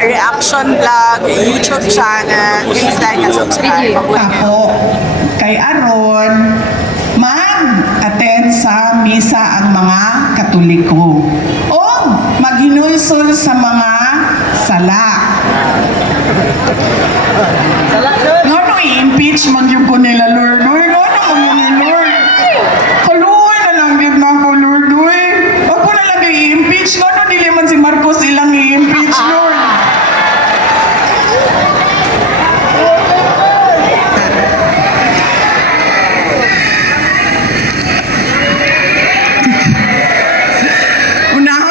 reaction vlog, YouTube channel. Please like and subscribe. Ako, kay Aron, mag-attend sa misa ang mga Katoliko o maghinulsol sa mga sala. Ngano i-impeach man yung ko nila, Lord? Uy, ngano man yun, Lord? Kaluoy na lang din na ako, Lord. Uy, wag ko na lang i-impeach. Ngano dili man si Marcos ilang i-impeach, Lord?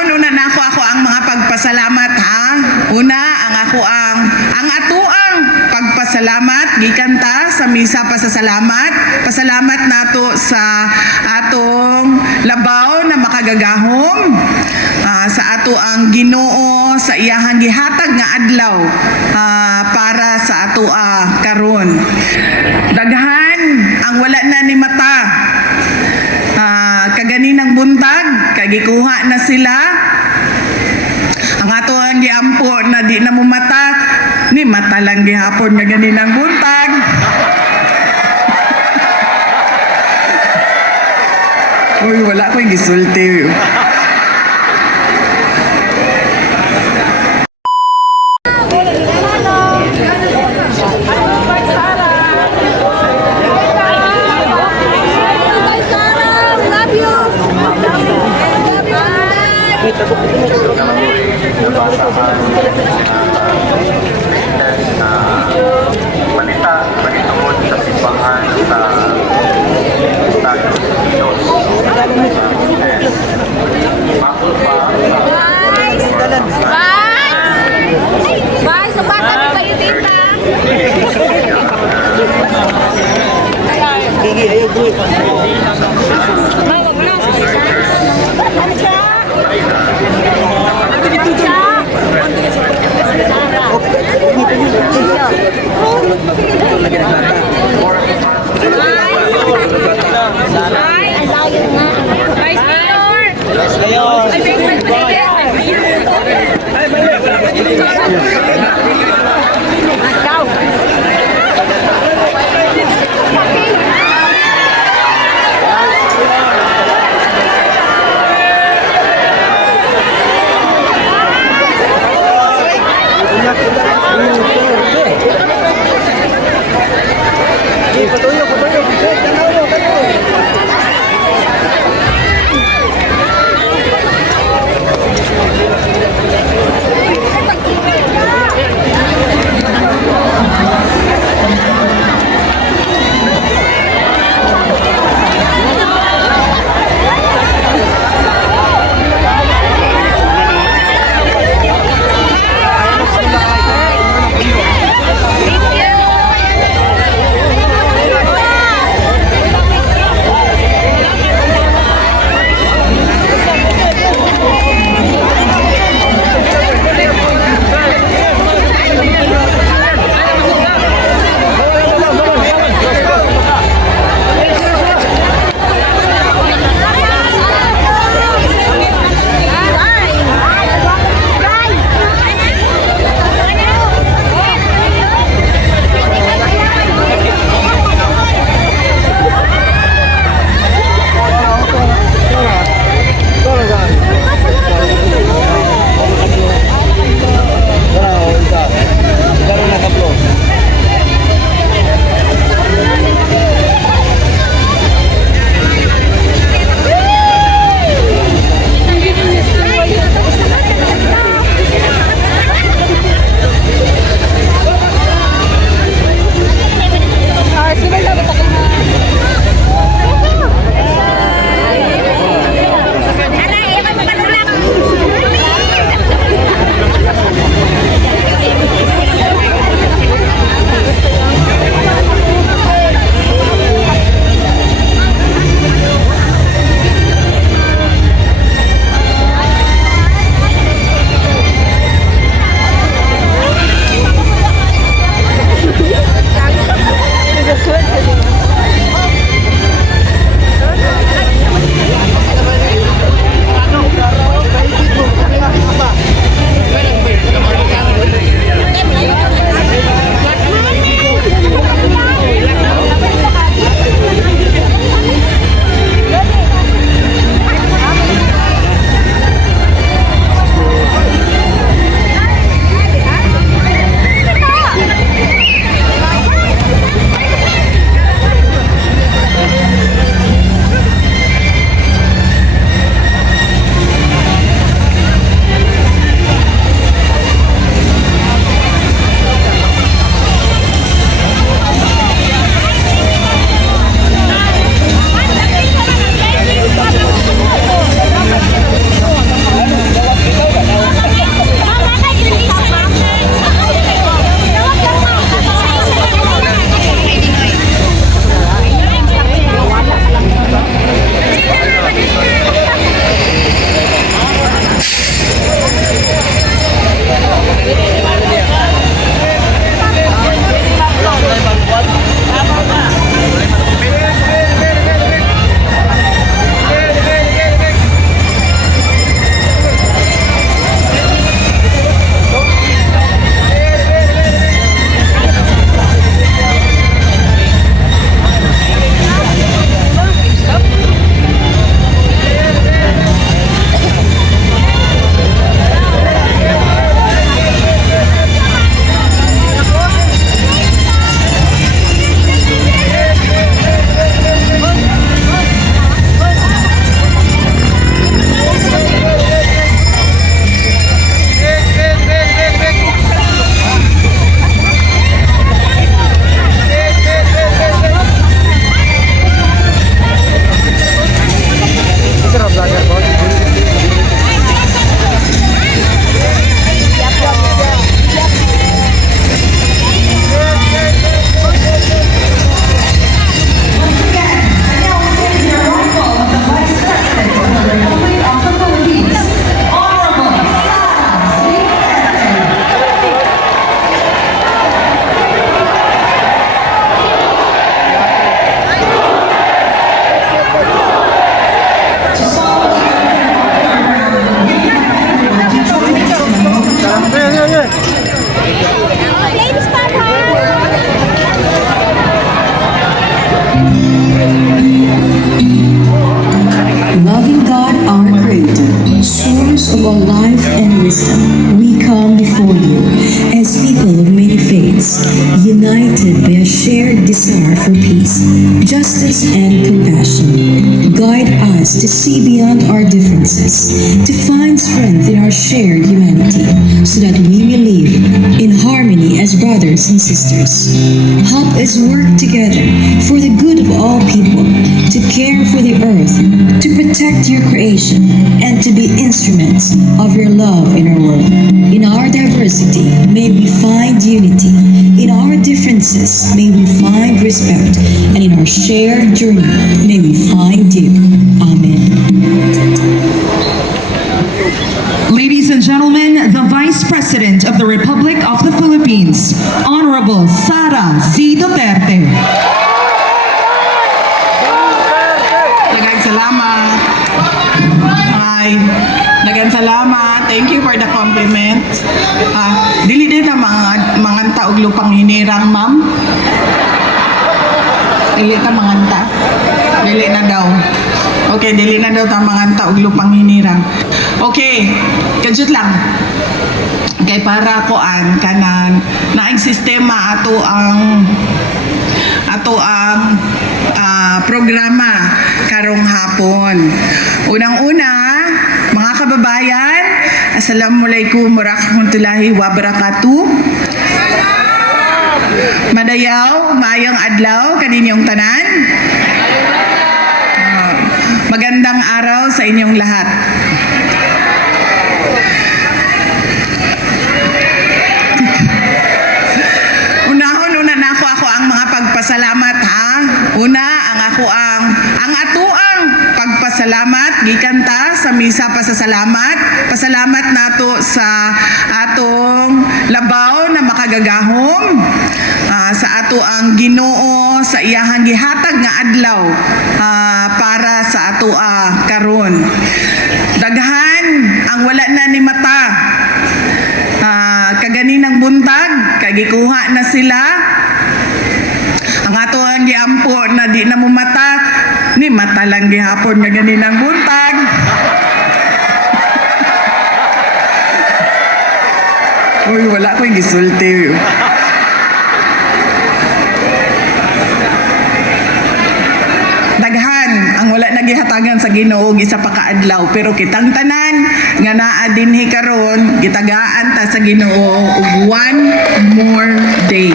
Una na ako ang mga pagpasalamat, ha? Una, ang atuang pagpasalamat, gikanta sa misa pasasalamat. Pasalamat nato sa atong labaw na makagagahom, sa ato ang Ginoo sa iyahang gihatag nga adlaw para sa ato karon. Daghan ang wala na ni mata. Kaganinang buntag, kagikuha na sila. Ang ato ang giampo na di na mo mata, ni mata lang gihapon nga ganinang buntag. Uy, wala ko'y gisulti. Balita pagitungod sa simbahan sa Estados Unidos. Bakit pa? Bye! Sa bata ni kayo tita! wisdom, we come before you as people of many faiths, united by a shared desire for peace, justice, and compassion. Guide us to see beyond our differences, to find strength in our shared humanity, so that we may live in harmony as brothers and sisters. Help us work together for the good of all people, to care for the earth, to protect your creation, and to be instruments of your love in our world. In our diversity, may we find unity. In our differences, may we find respect. And in our shared journey, may we find you. Amen. Ladies and gentlemen, the Vice President of the Republic of the Philippines, Honorable Sara Z. Duterte. Daghang salamat. Ay, daghang salamat. Thank you for the compliment. Dili din na mga taog lupang hinirang, ma'am. Dili ka manganta. Dili na daw. Okay, dili na daw ta manganta og lupang hinirang. Okay, kadjut lang. Kay para koan kanan naing sistema ato ang programa karong hapon. Unang-una, mga kababayan, assalamualaikum warahmatullahi wabarakatuh. Madayaw, mayong adlaw kaninyong tanan. Magandang araw sa inyong lahat. Una na ako ang mga pagpasalamat ha. Una ang atuang pagpasalamat gikan ta sa misa pasasalamat. Pasalamat nato sa atong labaw na makagagahom. Sa ato ang Ginoo sa iyahang gihatag nga adlaw para sa ato karon. Daghan ang wala na ni mata. Kaganinang buntag kagikuha na sila. Ang ato ang giampo na di na mo mata ni mata lang gihapon nga ganinang buntag. Uy, wala ko yung gisulti. Daghan ang wala nagihatagan sa Ginoo isa pa ka adlaw, pero kitang tanan nga naa dinhi karon gitagaan ta sa Ginoo og one more day.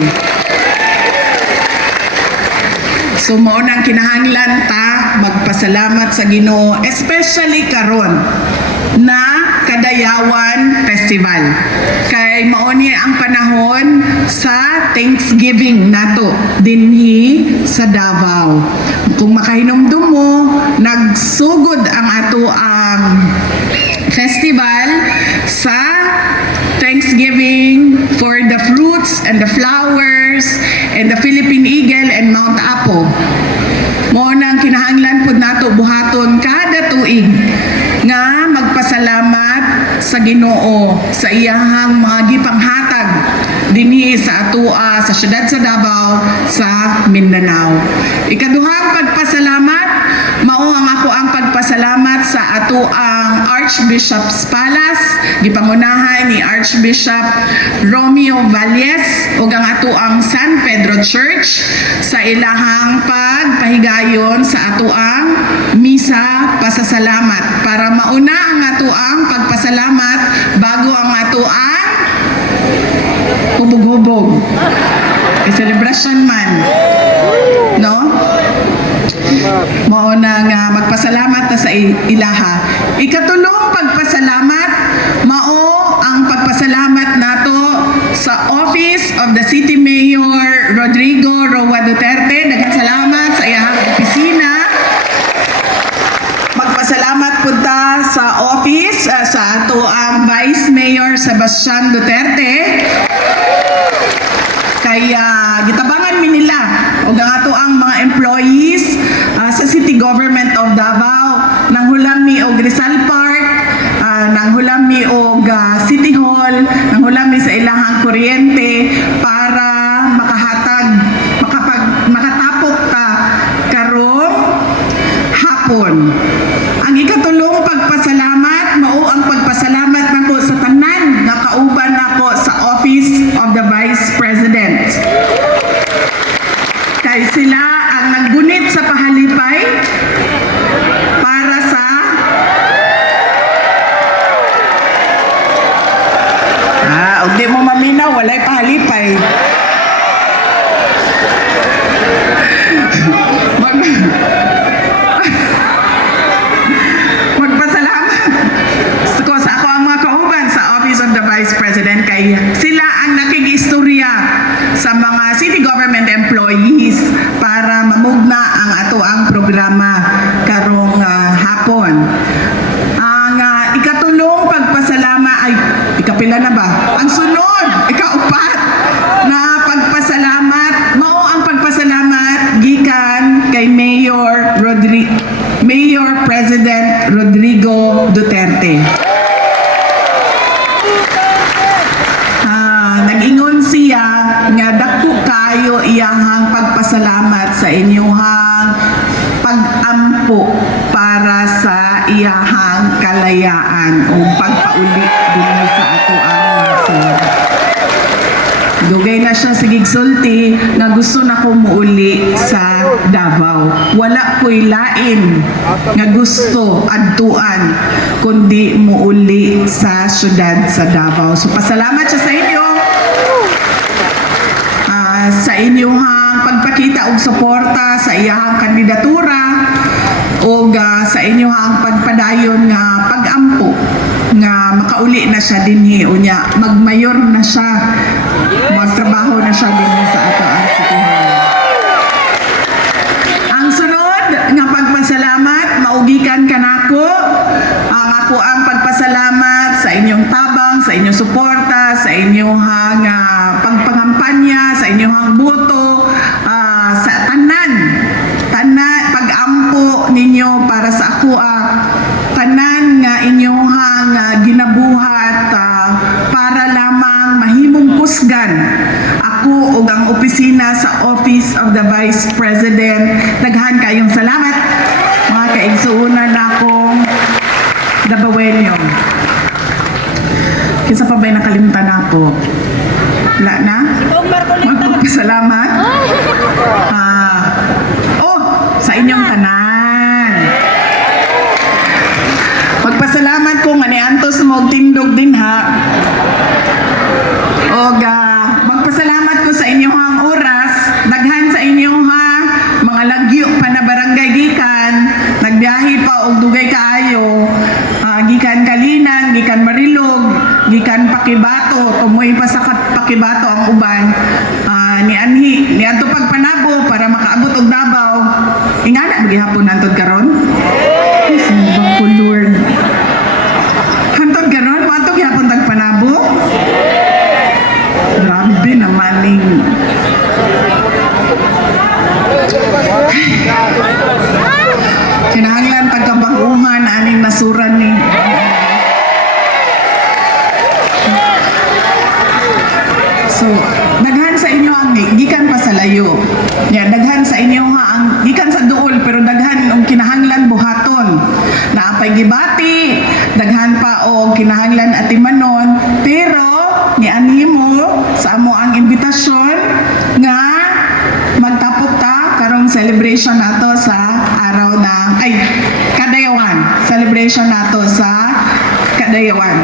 So mao nang kinahanglan ta magpasalamat sa Ginoo, especially karon na Kadayawan Festival. Kay mao ni ang panahon sa Thanksgiving nato dinhi sa Davao. Kung makahinumdum mo, nagsugod ang ato ang festival sa Thanksgiving for the fruits and the flowers and the Philippine Eagle and Mount Apo. Mao nang kinahanglan pud nato buhaton kada tuig nga magpasalamat sa Ginoo sa iyahang mga gipanghatag dinhi sa atua sa syudad sa Davao sa Mindanao. Ikaduhang pagpasalamat mao ang ako ang pagpasalamat sa ato ang Archbishop's Palace gipangunahan ni Archbishop Romeo Valles ug ang ato ang San Pedro Church sa ilahang pagpahigayon sa ato ang misa pasasalamat para mauna ang ato ang pagpasalamat bago ang ato ang hubog-hubog. Celebration man. No? Mao na nga magpasalamat ta sa ilaha. Ikatulong pagpasalamat mao ang pagpasalamat nato sa Office of the City Mayor Rodrigo Roa Duterte. Daghang salamat sa iyang opisina. Magpasalamat pud ta sa office sa ato ang Vice Mayor Sebastian Duterte. Kaya gitabangan mi nila ug ang ato ang mga employees sa City Government of Davao nanghulam mi og Rizal Park, nanghulam mi og City Hall, nanghulam mi sa ilahang kuryente para makatapok ta karong hapon. Ang ikatulong pagpasalamat mao ang pagpasalamat nako sa tanan walay pahalipay. Magpasalamat ko sa ako ang mga kauban sa Office of the Vice President kay sila ang nakigistorya sa mga city government employees para mamugna ang ato ang programa karong hapon. Ang ikatulong pagpasalama ay ikapila na ba? Ang sunod, ikaupat na pagpasalamat mao ang pagpasalamat gikan kay Mayor President Rodrigo Duterte. Nag-ingon siya nga dako kayo iyahang pagpasalamat sa inyong pag-ampo para sa iyahang kalayaan o pagpauli dinhi sa ato ang nasod. Dugay na siya sa gigsulti nga gusto na ko muuli sa Davao. Wala ko'y lain nga gusto adtuan kundi muuli sa syudad sa Davao. So pasalamat siya sa inyo. Sa inyong pagpakita og suporta sa iyang kandidatura o sa inyong pagpadayon nga pag-ampo nga makauli na siya dinhi unya magmayor na siya, magtrabaho na siya dinhi sa ato ang City Hall. Ang sunod nga pagpasalamat maugikan kanako ang ako ang pagpasalamat sa inyong tabang, sa inyong suporta, sa inyong pagpangampanya, sa inyong boto, sa tanan pag-ampo ninyo para sa ako tanan nga inyong ginabuhat para lamang mahimong kusgan ako ug ang opisina sa Office of the Vice President. Daghan kayong salamat mga kaigsuunan akong Davaoenyo. Kinsa pa ba'y nakalimutan ako? Wala na? Magpapasalamat? Sa inyong tanan. Magpasalamat ko nga ni Antos mo tindog din ha. Magpasalamat ko sa inyong oras. Daghan sa inyong mga lagyo pa na barangay gikan. Nagbiyahe pa og dugay kaayo. Gikan Kalinan, gikan Marilog, gikan Pakibato, tumoy pa sa Pakibato ang uban. Ni adto pagpanabo para makaabot og Davao. Ingana gihapon hantod karon? Sino ko Lord? Hantod karon pato gihapon tagpanabo? Grabe naman ning. Kinahanglan pagkabaguhan aning nasuran ni. So, daghan sa inyo ang gikan pa sa layo. Daghan sa inyo ang gikan sa duol pero daghan ang kinahanglan buhaton. Naapay gibati, daghan pa og kinahanglan atimanon, pero nianhimo sa amo ang imbitasyon nga magtapok ta karong celebration nato sa araw ng Kadayawan. Celebration nato sa Kadayawan.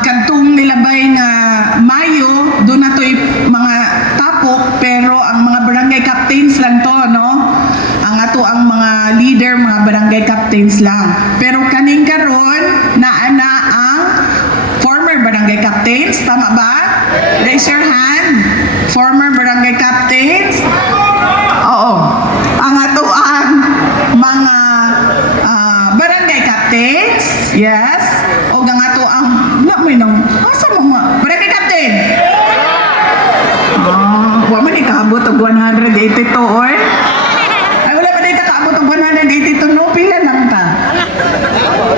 Kadtong nilabay nga Mayo, doon nato'y mga tapok, pero ang mga barangay captains lang to, no? Ang ato ang mga leader, mga barangay captains lang. Pero kaning karon naana ang former barangay captains, tama ba? Raise your hand. Former barangay captains. Oo. Ang ato ang mga barangay captains. Yes. O ang ato ang may nang asa mga barangay captain. Wa man ikaabot og 182 oy. Ay wala man ikaabot og 182 no pila lang ta.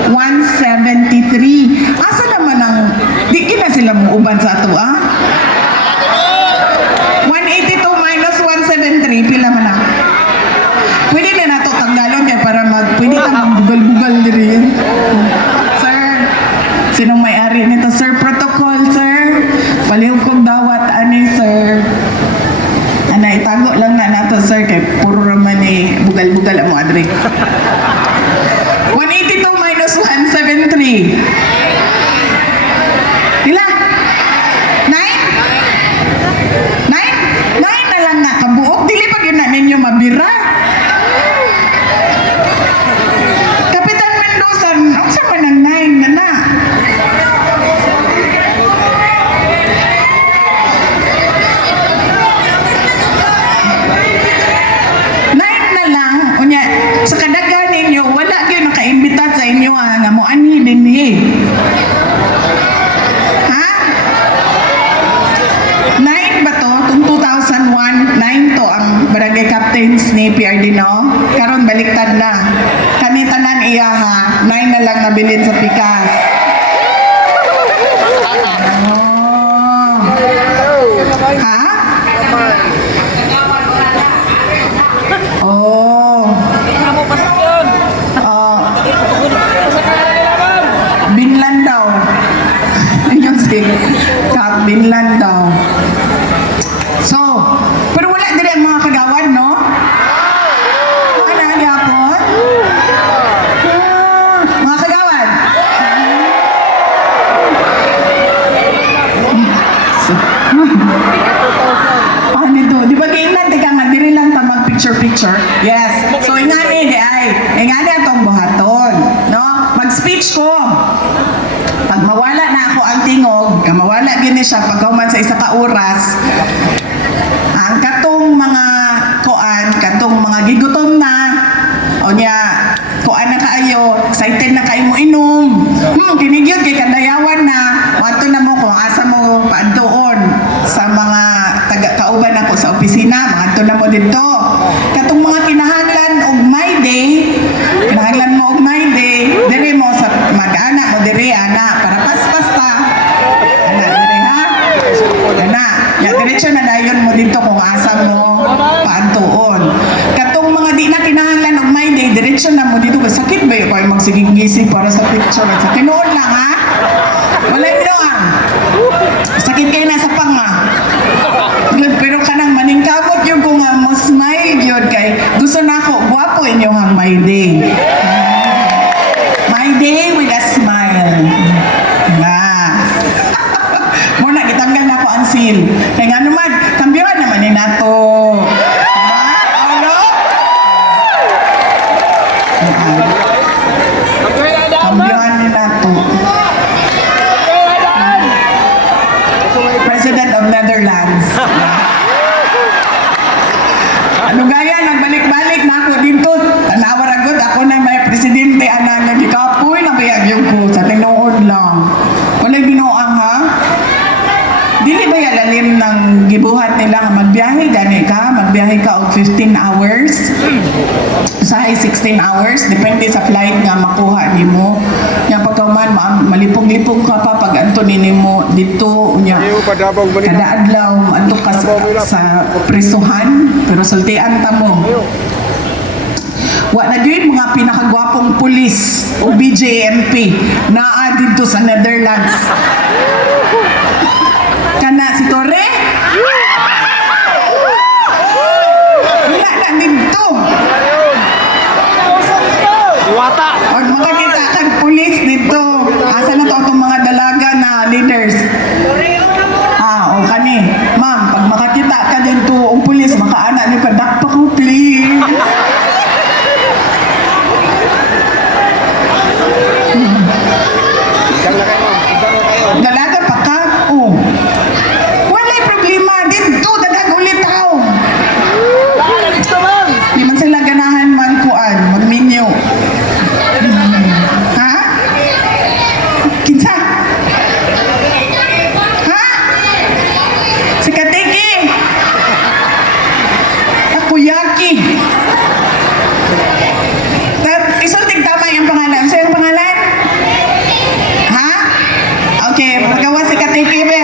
173. Asa naman ang di kina sila mo uban sa ato 182 minus 173 pila man na. Pwede na nato tanggalon kay para pwede ta magbugal-bugal diri. Sir, sinong may-ari nito? Sir, protocol, sir. Palihog kong dawat, ani, sir. Itago lang na nato, sir, kay puro raman bugal-bugal ang mo, adri. 182 minus 173. Pila? ninyo nga mo anhi din ha? 9 ba to? Tung 2001, 9 to ang barangay captains ni PRD, no? Karon baliktad na. Kanitanan iya ha, 9 na lang nabilin sa pikas. Ha? Oh. Binlan daw. Yun si Kap Binlan daw. So, pero wala din ang mga kagawan, no? Ano ang yapon? Mga kagawan. Ano ito? Di ba kailan? Teka nga, diri lang ta mag-picture-picture. Yes. So, ingani, di ay. Ingani atong buhaton. No? Mag-speech ko. Pag mawala na ako ang tingog, mawala gini siya pagkauman sa isa ka oras, ang katong mga kuan, katong mga gigutom na, o niya, kuan na kaayo, excited na kayo mo inom. Kinigyod kay kandayawan na, wato na mo kung asa mo paantuon sa mga kauban ako sa opisina, wato na mo dito. Katong mga kinahanglan og my day, kinahanglan mo og my day, dire mo sa mag-ana mo dire ana para paspas ta. Ana dire ha. Ana, ya diretso na dayon mo dito kung asa mo paantuon. Katong mga di na kinahanglan og my day, diretso na mo dito kasi sakit ba yung magsigig-gisig para sa picture at sa tinuod lang ha. Wala minuang. Sakit kayo na sa panga. Pero kanang maningkamot yung kung mo smile yun kay gusto na ako guwapo inyo ang my day. My day with a smile. Na. Muna gitanggal na ako ang seal. Kaya nga naman, kambiyohan naman ni nato. Ano? Kambiyohan ni nato. President of Netherlands. Ano gaya, nagbalik-balik na ako dito. Tanawaragot ako na may presidente ana nga gikapoy na bayag yung ko sa tinuod lang. Walay binuang ha? Dili ba lalim ng gibuhat nila nga magbiyahe gani ka? Magbiyahe ka og 15 hours. Usahay 16 hours depende sa flight nga makuha nimo. Nya pagkaman malipong-lipong ka pa pag anto nimo dito nya. Kada adlaw anto ka sa prisuhan pero sultian ta mo. Wa na gyud mga pinakagwapong pulis o BJMP naa dito sa Netherlands. Kana si Torre? Wala na dito. Diwata! Huwag makakita kang pulis dito. Asa na to itong mga dalaga na leaders? O kani. Ma'am, pag makakita ka dito ang pulis, makaanak niyo ka, dakpa ko please. Dalaga pa ka? Oh. Walay problema. Dito, dagang ulit tao. Di man sila ganahan magkuan, mag-menu. Ha? Kinsa? Ha? Si Katiki? Akuyaki? Isulting tama yung pangalan. So yung pangalan? Ha? Okay, magawa si Katiki, be.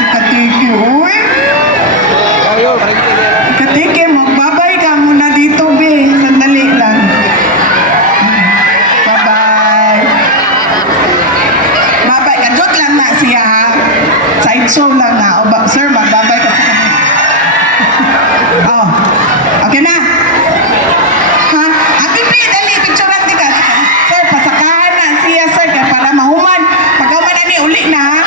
Si Katiki, uy. Katiki, magbabay ka muna dito, be. Sandali lang. Bye-bye. Babay ka. Joke lang na siya, ha? Side show lang na. O, sir, magbabay ka sa kanya. Oh, okay na? Ha? Ate, be, dali. Picturean di ka. Sir, pasakahan na siya, sir. Kaya para mahuman. Pagkaman na ni, uli na, ha?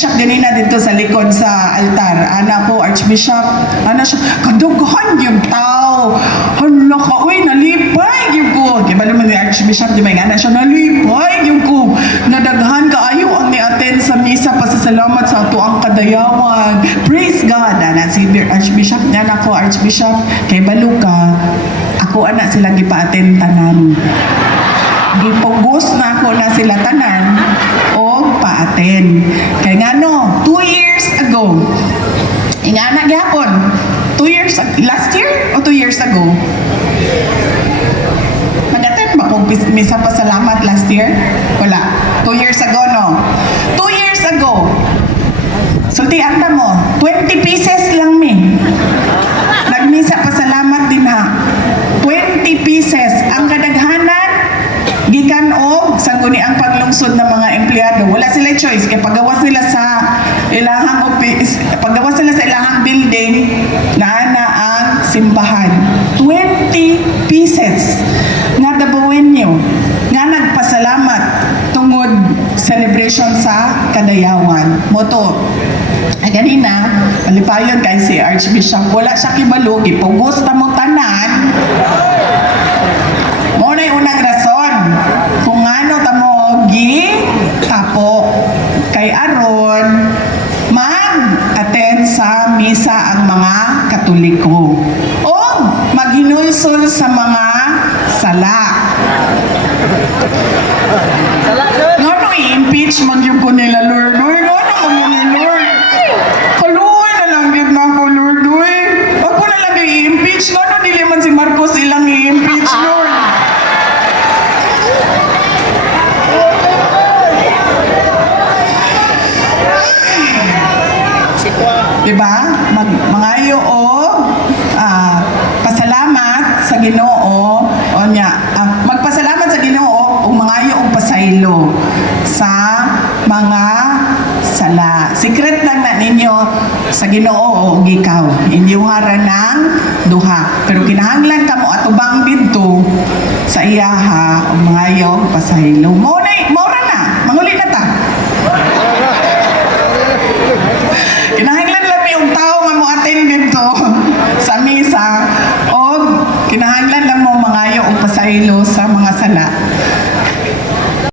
Archbishop ganina dito sa likod sa altar. Ana ko, Archbishop, ana siya, kadughan yung tao. Hala ka, uy, nalipay yung ko. Kaya ba naman ni Archbishop, di ba nga na siya, nalipay yung ko. Nadaghan ka, ayaw ang ni-attend sa misa, pasasalamat sa ato ang kadayawan. Praise God. Ana, si Archbishop, yan ako, Archbishop, kay balo ka, ako anak silang gipa-attend tanan. Gipugos na ako na sila tanan o pa-attend. Kaya nga no, 2 years ago, ingana gyapon, 2 years, last year o 2 years ago? Nag-attend ba kung misa pa salamat last year? Wala. 2 years ago, no? 2 years ago, sultian ta mo, 20 pieces lang mi. Nagmisa pa salamat din ha. 20 pieces. Ang kadaghanan, gikan og sangguni ang paglungsod ng mga empleyado. Wala sila choice kay paggawas nila sa ilahang office, paggawas nila sa ilahang building na ang simbahan. 20 pieces nga dabawin nyo nga nagpasalamat tungod celebration sa kadayawan. Moto, ay ganina, malipayon kay si Archbishop, wala siya kibalo, ipugos ta mo tanan. Mo na yung unang rason kung ano tamo tapo kay aron mag-attend sa misa ang mga Katoliko o maghinulsol sa mga sala. Ngano i-impeach man yung ko nila, Lord? Lord, ano man yun, Lord? Kaluhay na lang yun na ako, Lord. Ako na lang i-impeach. Ngano dili man si Marcos ilang i-impeach, Lord? Diba? Mangayo o pasalamat sa Ginoo o niya. Magpasalamat sa Ginoo o mangayo o pasaylo sa mga sala. Secret lang na ninyo sa Ginoo o gikaw. Inyong haran ng duha. Pero kinahanglan ka mo atubang dito sa iyaha o mangayo o pasaylo. Mo na